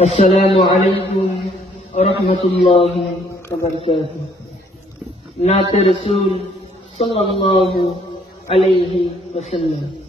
السلام عليكم ورحمة الله وبركاته. نات رسول صلى الله عليه وسلم.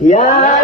Yeah.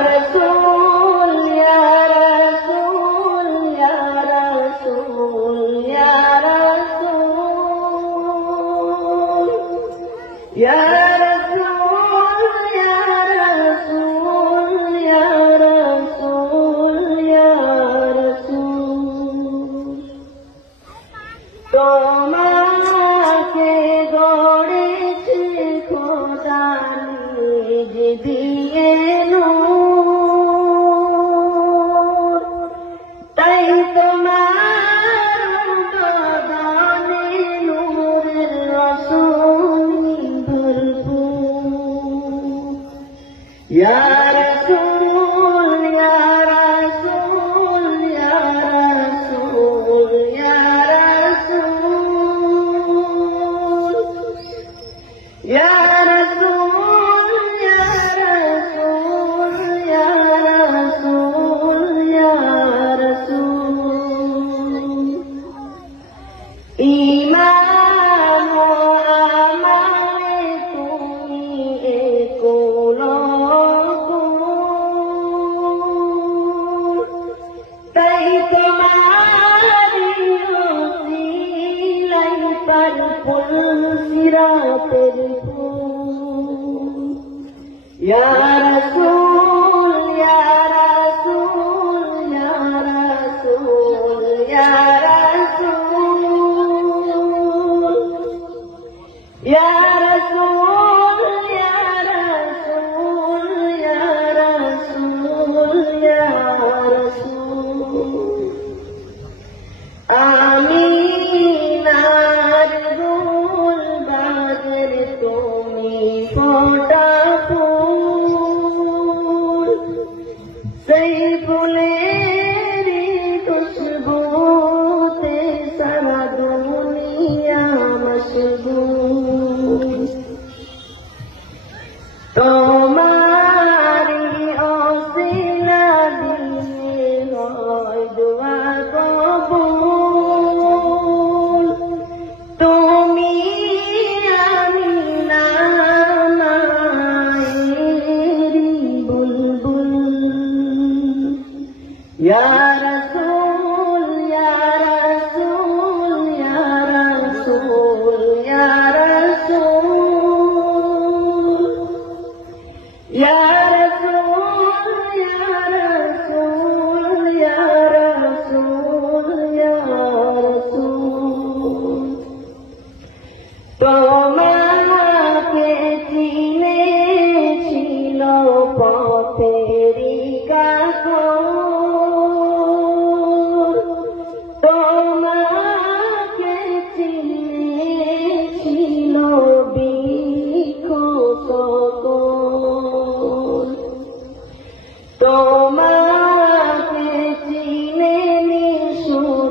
يا رسول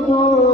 Oh.